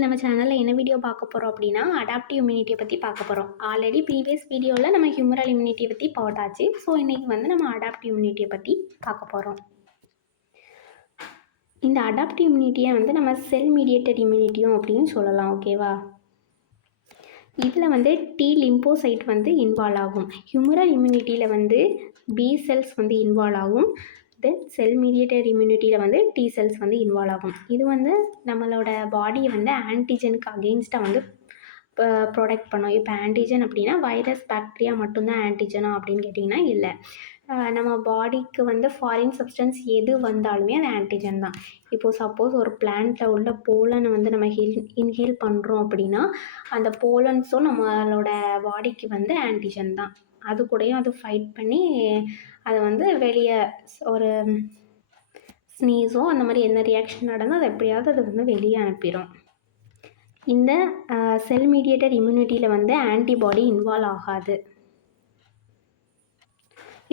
நம்ம சேனலில் என்ன வீடியோ பார்க்க போகிறோம் அப்படின்னா அடாப்டிவ் இம்யூனிட்டியை பற்றி பார்க்க போகிறோம். ஆல்ரெடி ப்ரீவியஸ் வீடியோவில் நம்ம ஹியூமரல் இம்யூனிட்டியை பற்றி பார்த்தாச்சு. ஸோ இன்றைக்கி நம்ம அடாப்டிவ் இம்யூனிட்டியை பற்றி பார்க்க போகிறோம். இந்த அடாப்டிவ் இம்யூனிட்டியை நம்ம செல் மீடியேட்டட் இம்யூனிட்டியும் அப்படின்னு சொல்லலாம். ஓகேவா? இதில் டி லிம்போசைட் இன்வால்வ் ஆகும். ஹியூமரல் இம்யூனிட்டியில் பி செல்ஸ் இன்வால்வ் ஆகும். தென் செல் மீடியேட்டட் இம்யூனிட்டியில் டி செல்ஸ் இன்வால்வ் ஆகும். இது நம்மளோட பாடியை ஆன்டிஜனுக்கு அகெயின்ஸ்டாக ப்ரொடெக்ட் பண்ணும். இப்போ ஆன்டிஜன் அப்படின்னா வைரஸ் பாக்டீரியா மட்டும்தான் ஆன்டிஜனா அப்படின்னு கேட்டிங்கன்னா இல்லை. நம்ம பாடிக்கு ஃபாரின் சப்ஸ்டன்ஸ் எது வந்தாலுமே அது ஆன்டிஜன் தான். இப்போது சப்போஸ் ஒரு பிளான்ட்டில் உள்ள போலனை நம்ம இன்ஹேல் பண்ணுறோம் அப்படின்னா அந்த போலன்ஸும் நம்மளோட பாடிக்கு ஆன்டிஜன் தான். அது கூடயும் அது ஃபைட் பண்ணி அதை வெளியே ஒரு ஸ்னீஸோ அந்த மாதிரி என்ன ரியாக்ஷன் நடந்தால் அது எப்படியாவது அது வெளியே அனுப்பிடும். இந்த செல் மீடியேட்டட் இம்யூனிட்டியில் ஆன்டிபாடி இன்வால்வ் ஆகாது.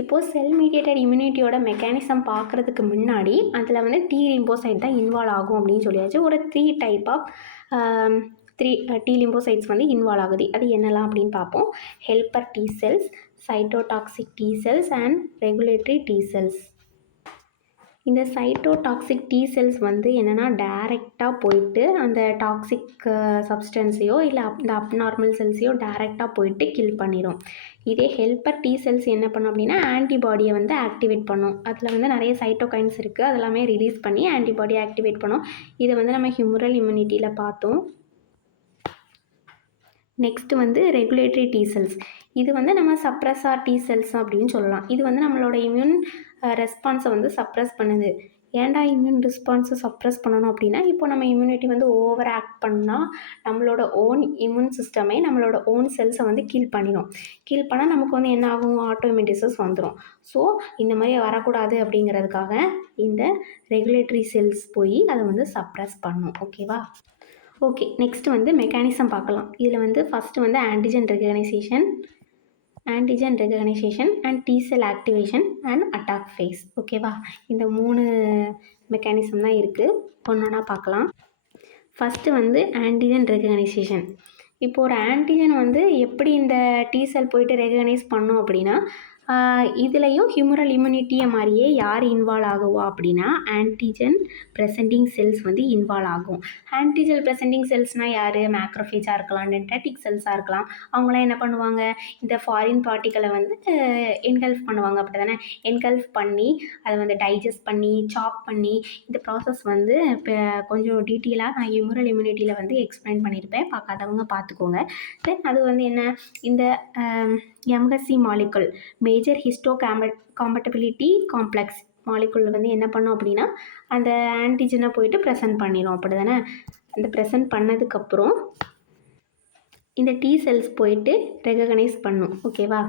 இப்போது செல் மீடியேட்டட் இம்யூனிட்டியோட மெக்கானிசம் பார்க்குறதுக்கு முன்னாடி அதில் டி லிம்போசைட் தான் இன்வால்வ் ஆகும் அப்படின்னு சொல்லியாச்சு. ஒரு 3 type of T lymphocytes involve ஆகுது. அது என்னெல்லாம் அப்படின்னு பார்ப்போம். Helper T cells, cytotoxic T cells and regulatory T cells. இந்த சைட்டோடாக்சிக் டி செல்ஸ் என்னென்னா டைரெக்டாக போயிட்டு அந்த டாக்ஸிக் சப்ஸ்டன்ஸையோ இல்லை இந்த அப்நார்மல் செல்ஸையோ டைரெக்டாக போயிட்டு கில் பண்ணிடும். இதே ஹெல்பர் டி செல்ஸ் என்ன பண்ணும் அப்படின்னா ஆன்டிபாடியை ஆக்டிவேட் பண்ணும். அதில் நிறைய சைட்டோகைன்ஸ் இருக்குது. அதெல்லாமே ரிலீஸ் பண்ணி ஆன்டிபாடியை ஆக்டிவேட் பண்ணும். இதை நம்ம ஹியூமரல் இம்யூனிட்டியில் பார்த்தோம். Next regulatory T cells. இது நம்ம சப்ரஸார் டி செல்ஸ் அப்படின்னு சொல்லலாம். இது நம்மளோட இம்யூன் ரெஸ்பான்ஸை சப்ரஸ் பண்ணுது. ஏன்டா இம்யூன் ரெஸ்பான்ஸை சப்ரஸ் பண்ணணும் அப்படின்னா இப்போ நம்ம இம்யூனிட்டி ஓவர் ஆக்ட் பண்ணால் நம்மளோட ஓன் இம்யூன் சிஸ்டமே நம்மளோட ஓன் செல்ஸை கில் பண்ணிடும். கில் பண்ணால் நமக்கு என்ன ஆகும்? ஆட்டோஇம்யூன் டிசீஸ் வந்துடும். ஸோ இந்த மாதிரி வரக்கூடாது அப்படிங்கிறதுக்காக இந்த ரெகுலேட்டரி செல்ஸ் போய் அதை சப்ரஸ் பண்ணும். ஓகேவா? ஓகே, நெக்ஸ்ட்டு மெக்கானிசம் பார்க்கலாம். இதில் first antigen recognition and T cell activation and attack phase. ஓகேவா? இந்த 3 மெக்கானிசம் தான் இருக்குது. ஒன்றா பார்க்கலாம். First antigen recognition. இப்போ ஒரு ஆன்டிஜன் எப்படி இந்த டி செல் போயிட்டு ரெகனைஸ் பண்ணும் அப்படின்னா இதுலேயும் ஹியூமரல் இம்யூனிட்டியை மாதிரியே யார் இன்வால்வ் ஆகுவா அப்படின்னா ஆன்டிஜன் ப்ரெசென்டிங் செல்ஸ் இன்வால்வ் ஆகும். ஆன்டிஜன் ப்ரெசென்டிங் செல்ஸ்னால் யார்? மேக்ரோஃபேஜாக இருக்கலாம், டென்ட்ரைட்டிக் செல்ஸாக இருக்கலாம். அவங்களாம் என்ன பண்ணுவாங்க? இந்த ஃபாரின் பார்ட்டிகளை என்கல்ஃப் பண்ணுவாங்க. அப்படி தானே? என்கல்ஃப் பண்ணி அதை டைஜஸ்ட் பண்ணி சாப் பண்ணி இந்த ப்ராசஸ் இப்போ கொஞ்சம் டீட்டெயிலாக நான் ஹியூமரல் இம்யூனிட்டியில் எக்ஸ்பிளைன் பண்ணியிருப்பேன். பார்க்காதவங்க பார்த்துக்கோங்க. தென் அது என்ன? இந்த MHC molecule major histocompatibility complex molecule என்ன பண்ணும் அப்படின்னா அந்த ஆன்டிஜனை போயிட்டு ப்ரெசன்ட் பண்ணிடும். அப்படி தானே? அந்த ப்ரெசன்ட் பண்ணதுக்கப்புறம் இந்த டி செல்ஸ் போயிட்டு ரெகனைஸ் பண்ணும். ஓகேவா?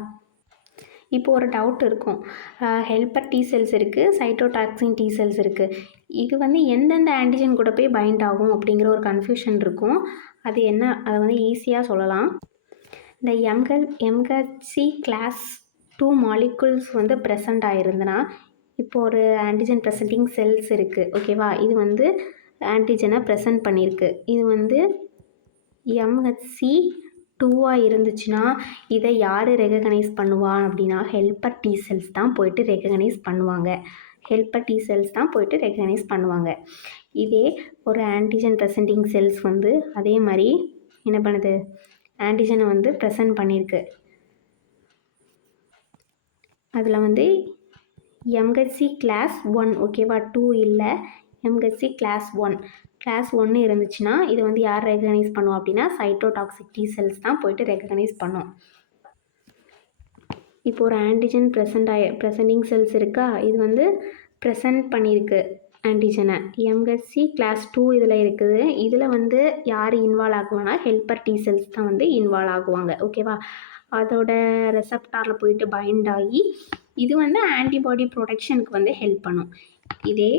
இப்போ ஒரு டவுட் இருக்கும். ஹெல்பர் டி செல்ஸ் இருக்குது, சைட்டோடாக்சின் டி செல்ஸ் இருக்குது. இது எந்தெந்த ஆன்டிஜன் கூட போய் பைண்ட் ஆகும் அப்படிங்கிற ஒரு கன்ஃபியூஷன் இருக்கும். அது என்ன? அதை ஈஸியாக சொல்லலாம். இந்த எம்ஹெச்சி கிளாஸ் 2 மாலிகுல்ஸ் ப்ரெசண்ட் ஆகிருந்துன்னா இப்போ ஒரு ஆன்டிஜன் ப்ரெசன்டிங் செல்ஸ் இருக்குது. ஓகேவா? இது ஆன்டிஜனை ப்ரெசன்ட் பண்ணியிருக்கு. இது எம்ஹெச்சி 2ஆக இருந்துச்சுன்னா இதை யார் ரெகனைஸ் பண்ணுவா அப்படின்னா ஹெல்பர் டி செல்ஸ் தான் போயிட்டு ரெகனைஸ் பண்ணுவாங்க. ஹெல்பர் டி செல்ஸ் தான் போயிட்டு ரெகனைஸ் பண்ணுவாங்க. இதே ஒரு ஆன்டிஜன் ப்ரெசன்டிங் செல்ஸ் அதே மாதிரி என்ன பண்ணுது? ஆன்டிஜனை ப்ரெசன்ட் பண்ணியிருக்கு. அதில் எம்ஹெச்சி கிளாஸ் 1. ஓகேவா? 2 இல்லை, எம்ஹெச்சி கிளாஸ் 1 இருந்துச்சுன்னா இது யார் ரெகனைஸ் பண்ணுவோம் அப்படின்னா சைட்டோடாக்சிக் டி செல்ஸ் தான் போயிட்டு ரெகனைஸ் பண்ணும். இப்போ ஒரு ஆன்டிஜன் ப்ரெசன்டிங் செல்ஸ் இருக்கா? இது ப்ரெசன்ட் பண்ணியிருக்கு ஆன்டிஜனை. எம்ஹெச்சி கிளாஸ் 2 இதில் இருக்குது. இதில் யார் இன்வால்வ் ஆகுவானா ஹெல்பர் டி செல்ஸ் தான் இன்வால்வ் ஆகுவாங்க. ஓகேவா? அதோட ரெசப்டாரில் போயிட்டு பைண்ட் ஆகி இது ஆன்டிபாடி ப்ரொடெக்ஷனுக்கு ஹெல்ப் பண்ணும். இதே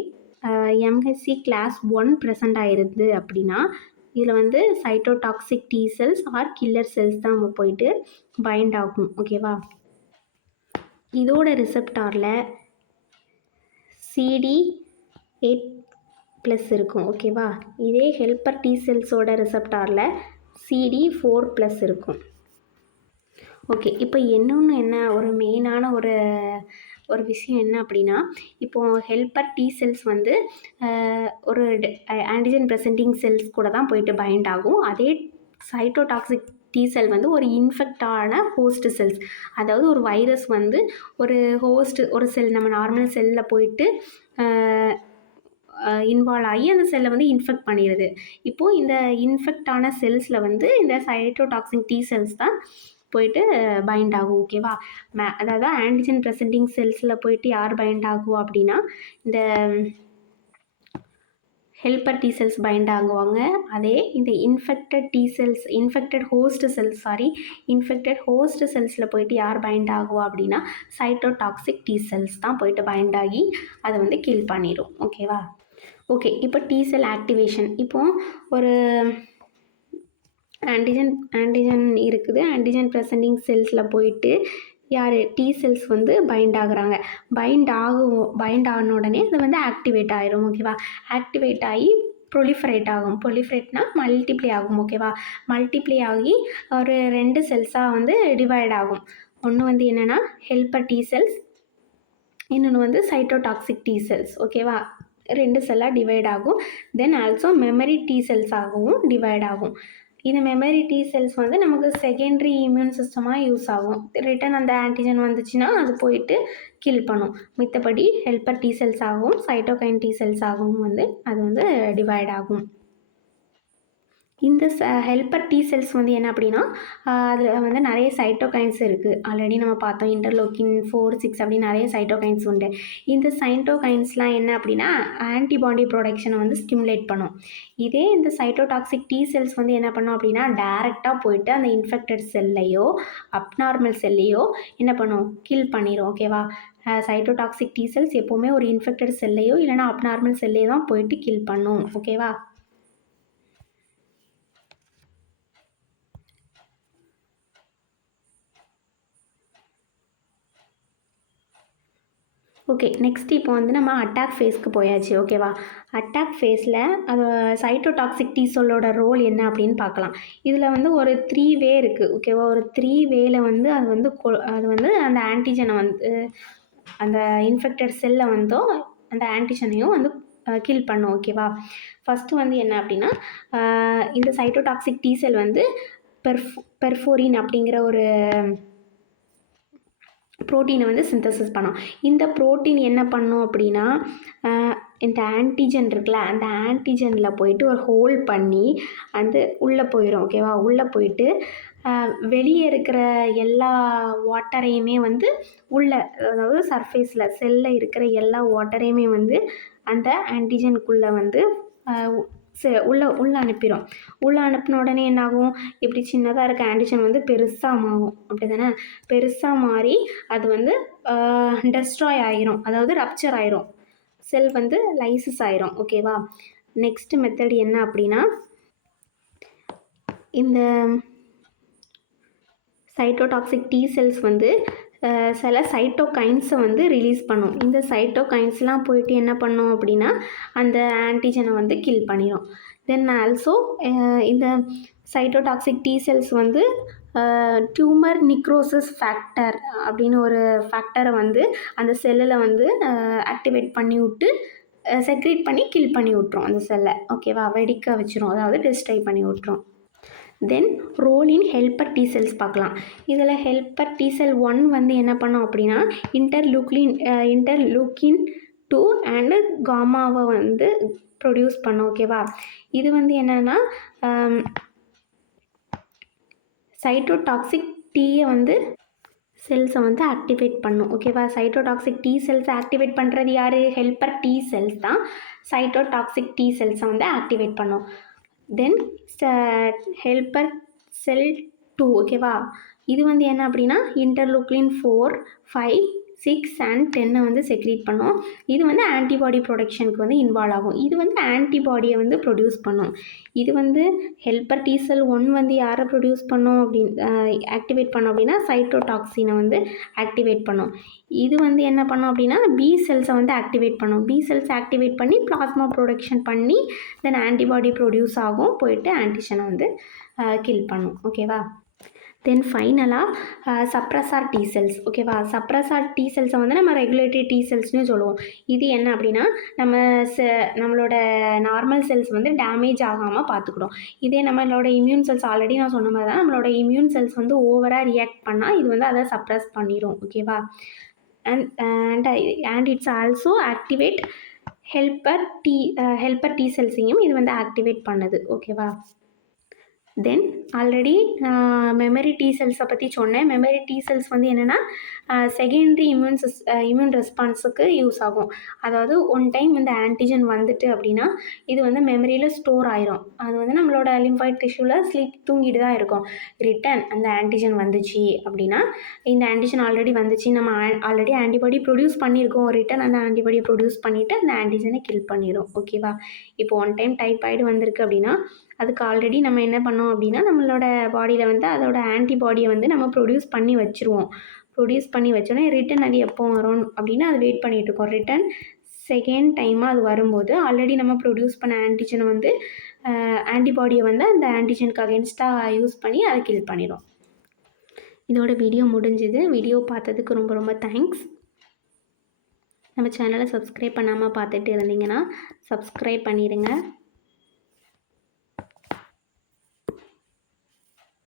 எம்ஹெச்சி கிளாஸ் 1 ப்ரெசண்ட் ஆகிருது அப்படின்னா இதில் cytotoxic T cells or killer cells தான் போயிட்டு பைண்ட் ஆகும். ஓகேவா? இதோட ரிசப்டாரில் CD8 ப்ளஸ் இருக்கும். ஓகேவா? இதே ஹெல்ப்பர் டி செல்ஸோட ரிசப்டாரில் CD4+ இருக்கும். ஓகே, இப்போ இன்னொன்று என்ன ஒரு மெயினான ஒரு விஷயம் என்ன அப்படின்னா, இப்போது ஹெல்ப்பர் டி செல்ஸ் வந்து ஒரு ஆன்டிஜன் ப்ரெசென்டிங் செல்ஸ் கூட தான் போயிட்டு பைண்ட் ஆகும். அதே சைட்டோடாக்சிக் டி செல் வந்து ஒரு இன்ஃபெக்டான ஹோஸ்ட் செல்ஸ், அதாவது ஒரு வைரஸ் வந்து ஒரு செல் நம்ம நார்மல் செல்லில் போயிட்டு இன்வால்வ் ஆகி அந்த செல்லை வந்து இன்ஃபெக்ட் பண்ணிடுது. இப்போது இந்த இன்ஃபெக்டான செல்ஸில் வந்து இந்த சைட்டோடாக்சிக் டி செல்ஸ் தான் போயிட்டு பைண்ட் ஆகும். ஓகேவா? அதாவது ஆன்டிஜன் ப்ரெசென்டிங் செல்ஸில் போயிட்டு யார் பைண்ட் ஆகும் அப்படின்னா இந்த ஹெல்ப்பர் டி செல்ஸ் பைண்ட் ஆகுவாங்க. அதே இந்த இன்ஃபெக்டட் ஹோஸ்ட் செல்ஸில் போயிட்டு யார் பைண்ட் ஆகுவா அப்படின்னா சைட்டோடாக்சிக் டி செல்ஸ் தான் போயிட்டு பைண்ட் ஆகி அதை வந்து கில் பண்ணிடும். ஓகேவா? ஓகே, இப்போ டி செல் ஆக்டிவேஷன். இப்போது ஒரு ஆன்டிஜன் இருக்குது. ஆன்டிஜன் ப்ரெசென்டிங் செல்ஸில் போயிட்டு யார் டி செல்ஸ் வந்து பைண்ட் ஆகுறாங்க. பைண்ட் ஆன உடனே அது வந்து ஆக்டிவேட் ஆயிரும். ஓகேவா? ஆக்டிவேட் ஆகி ப்ரொலிஃபரேட் ஆகும். ப்ரொலிஃபரேட்னா மல்டிப்ளை ஆகும். ஓகேவா? மல்டிப்ளை ஆகி ஒரு 2 செல்ஸாக வந்து டிவைட் ஆகும். ஒன்று வந்து என்னென்னா ஹெல்ப்பர் டி செல்ஸ், இன்னொன்று வந்து சைட்டோடாக்சிக் டி செல்ஸ். ஓகேவா? 2 செல்லாக டிவைட் ஆகும். தென் ஆல்சோ மெமரி டி செல்ஸாகவும் டிவைட் ஆகும். இந்த மெமரி டி செல்ஸ் வந்து நமக்கு செகண்டரி இம்யூன் சிஸ்டமாக யூஸ் ஆகும். ரிட்டன் அந்த ஆன்டிஜன் வந்துச்சுன்னா அது போயிட்டு கில் பண்ணும். மித்தபடி ஹெல்ப்பர் டி செல்ஸ் ஆகும், சைட்டோகைன் டி செல்ஸ் ஆகவும் வந்து அது வந்து டிவைட் ஆகும். இந்த ஹெல்ப்பர் டி செல்ஸ் வந்து என்ன அப்படின்னா அதில் வந்து நிறைய சைட்டோகைன்ஸ் இருக்குது. ஆல்ரெடி நம்ம பார்த்தோம், இன்டர்லோக்கின் 4, 6 அப்படின்னு நிறைய சைட்டோகைன்ஸ் உண்டு. இந்த சைட்டோகைன்ஸ்லாம் என்ன அப்படின்னா ஆன்டிபாடி ப்ரொடக்ஷனை வந்து ஸ்டிமுலேட் பண்ணும். இதே இந்த சைட்டோடாக்சிக் டி செல்ஸ் வந்து என்ன பண்ணும் அப்படின்னா டைரெக்டாக போயிட்டு அந்த இன்ஃபெக்டட் செல்லையோ அப்நார்மல் செல்லையோ என்ன பண்ணும், கில் பண்ணிடும். ஓகேவா? சைட்டோடாக்சிக் டி செல்ஸ் எப்போவுமே ஒரு இன்ஃபெக்டட் செல்லையோ இல்லைனா அப்நார்மல் செல்லையோ தான் போயிட்டு கில் பண்ணும். ஓகேவா? ஓகே, நெக்ஸ்ட் இப்போ வந்து நம்ம அட்டாக் ஃபேஸ்க்கு போயாச்சு. ஓகேவா? அட்டாக் ஃபேஸில் அது சைட்டோடாக்சிக் டி செல்லோட ரோல் என்ன அப்படின்னு பார்க்கலாம். இதில் வந்து ஒரு 3 வே இருக்குது. ஓகேவா? ஒரு 3 வேல வந்து அது வந்து அந்த ஆன்டிஜனை வந்து அந்த இன்ஃபெக்டட் செல்லை வந்தோ அந்த ஆன்டிஜனையும் வந்து கில் பண்ணும். ஓகேவா? ஃபஸ்ட்டு வந்து என்ன அப்படின்னா இந்த சைட்டோடாக்சிக் டி செல் வந்து பெர்ஃபோரின் அப்படிங்கிற ஒரு ப்ரோட்டீனை வந்து சிந்தசிஸ் பண்ணும். இந்த ப்ரோட்டீன் என்ன பண்ணும் அப்படின்னா இந்த ஆன்டிஜன் இருக்குல்ல, அந்த ஆன்டிஜனில் போயிட்டு ஒரு ஹோல் பண்ணி அது உள்ளே போயிடும். ஓகேவா? உள்ளே போயிட்டு வெளியே இருக்கிற எல்லா வாட்டரையுமே வந்து அதாவது சர்ஃபேஸில் செல்லில் இருக்கிற எல்லா வாட்டரையுமே வந்து அந்த ஆன்டிஜனுக்குள்ளே வந்து உள்ளே அனுப்பிடும். உள்ளே அனுப்பின உடனே என்னாகும், இப்படி சின்னதாக இருக்க ஆன்டிஜன் வந்து பெருசாக மாறும். அப்படி தானே? பெருசாக மாறி அது வந்து டெஸ்ட்ராய் ஆகிரும், அதாவது ரப்சர் ஆயிரும். செல் வந்து லைசிஸ் ஆயிரும். ஓகேவா? நெக்ஸ்ட் மெத்தட் என்ன அப்படின்னா இந்த சைட்டோடாக்சிக் டி செல்ஸ் வந்து சில சைட்டோகைன்ஸை வந்து ரிலீஸ் பண்ணும். இந்த சைட்டோகைன்ஸ்லாம் போயிட்டு என்ன பண்ணும் அப்படின்னா அந்த ஆன்டிஜனை வந்து கில் பண்ணிடும். தென் ஆல்சோ இந்த சைட்டோடாக்சிக் டி செல்ஸ் வந்து டியூமர் நிக்ரோசிஸ் ஃபேக்டர் அப்படின்னு ஒரு ஃபேக்டரை வந்து அந்த செல்லில் வந்து ஆக்டிவேட் பண்ணி விட்டு செக்ரேட் பண்ணி கில் பண்ணி விட்ரும் அந்த செல்லை. ஓகேவா? வெடிக்க வச்சிரும், அதாவது டெஸ்ட்ராய் பண்ணி விட்ரும். தென் role in helper T cells பார்க்கலாம். இதில் ஹெல்ப்பர் டி செல் 1 வந்து என்ன பண்ணும் அப்படின்னா இன்டர்லூக்கின் 2 அண்டு காமாவை வந்து ப்ரொடியூஸ் பண்ணும். ஓகேவா? இது வந்து என்னென்னா சைட்டோடாக்சிக் டீயை வந்து செல்ஸை வந்து ஆக்டிவேட் பண்ணும். ஓகேவா? சைட்டோடாக்சிக் டி செல்ஸை ஆக்டிவேட் பண்ணுறது யார்? ஹெல்ப்பர் டி செல்ஸ் தான் சைட்டோடாக்சிக் டி செல்ஸை வந்து ஆக்டிவேட் பண்ணும். தென் ஹெல்ப்பர் செல் 2. ஓகேவா? இது வந்து என்ன அப்படின்னா இன்டர்லூக்கின் 4, 5, 6 and 10 வந்து செக்ரீட் பண்ணும். இது வந்து ஆன்டிபாடி ப்ரொடக்ஷனுக்கு வந்து இன்வால்வ் ஆகும். இது வந்து ஆன்டிபாடியை வந்து ப்ரொடியூஸ் பண்ணும். இது வந்து ஹெல்பர் T செல் 1 வந்து யாரை ப்ரொடியூஸ் பண்ணும் ஆக்டிவேட் பண்ணும் அப்படின்னா சைட்டோடாக்சினை வந்து ஆக்டிவேட் பண்ணும். இது வந்து என்ன பண்ணும் அப்படின்னா பி செல்ஸை வந்து ஆக்டிவேட் பண்ணும். பி செல்ஸ் ஆக்டிவேட் பண்ணி பிளாஸ்மா ப்ரொடக்ஷன் பண்ணி தென் ஆன்டிபாடி ப்ரொடியூஸ் ஆகும், போயிட்டு ஆன்டிஜனை வந்து கில் பண்ணும். ஓகேவா? தென் ஃபைனலாக சப்ரஸார் T செல்ஸ். ஓகேவா? சப்ரஸார் T செல்ஸை வந்து நம்ம ரெகுலேட்டரி T செல்ஸ்னு சொல்லுவோம். இது என்ன அப்படின்னா நம்மளோட நார்மல் செல்ஸ் வந்து டேமேஜ் ஆகாமல் பார்த்துக்கிடும். இதே நம்மளோட இம்யூன் செல்ஸ் ஆல்ரெடி நான் சொன்ன மாதிரி தான் நம்மளோட இம்யூன் செல்ஸ் வந்து ஓவராக ரியாக்ட் பண்ணால் இது வந்து அதை சப்ரஸ் பண்ணிடும். ஓகேவா? and it's also activate helper T செல்ஸையும் இது வந்து ஆக்டிவேட் பண்ணுது. ஓகேவா? தென் ஆல்ரெடி நான் மெமரி T செல்ஸை பற்றி சொன்னேன். மெமரி T செல்ஸ் வந்து என்னென்னா செகண்டரி இம்யூன் ரெஸ்பான்ஸுக்கு யூஸ் ஆகும். அதாவது ஒன் டைம் இந்த ஆன்டிஜன் வந்துட்டு அப்படின்னா இது வந்து மெமரியில் ஸ்டோர் ஆயிரும். அது வந்து நம்மளோட லிம்ஃபாய்ட் டிஷ்யூவில் தூங்கிட்டு தான் இருக்கும். ரிட்டன் அந்த ஆன்டிஜன் வந்துச்சு அப்படின்னா இந்த ஆன்டிஜன் ஆல்ரெடி வந்துச்சு, நம்ம ஆல்ரெடி ஆன்டிபாடி ப்ரொடியூஸ் பண்ணியிருக்கோம், ரிட்டன் அந்த ஆன்டிபாடியை ப்ரொடியூஸ் பண்ணிவிட்டு அந்த ஆன்டிஜனை கில் பண்ணிடும். ஓகேவா? இப்போ ஒன் டைம் டைபாய்டு வந்திருக்கு அப்படின்னா அதுக்கு ஆல்ரெடி நம்ம என்ன பண்ணோம் அப்படின்னா நம்மளோட பாடியில் வந்து அதோட ஆன்டிபாடியை வந்து நம்ம ப்ரொடியூஸ் பண்ணி வச்சுருவோம். ப்ரொடியூஸ் பண்ணி வச்சோன்னே ரிட்டன் அது எப்போ வரும் அப்படின்னா அது வெயிட் பண்ணிகிட்ருக்கோம். ரிட்டன் செகண்ட் டைமாக அது வரும்போது ஆல்ரெடி நம்ம ப்ரொடியூஸ் பண்ண ஆன்டிஜனை வந்து ஆன்டிபாடியை வந்து அந்த ஆன்டிஜனுக்கு அகென்ஸ்டாக யூஸ் பண்ணி அதை கில் பண்ணிடும். இதோட வீடியோ முடிஞ்சுது. வீடியோ பார்த்ததுக்கு ரொம்ப ரொம்ப தேங்க்ஸ். நம்ம சேனலை சப்ஸ்கிரைப் பண்ணாமல் பார்த்துட்டு இருந்தீங்கன்னா சப்ஸ்கிரைப் பண்ணிடுங்க.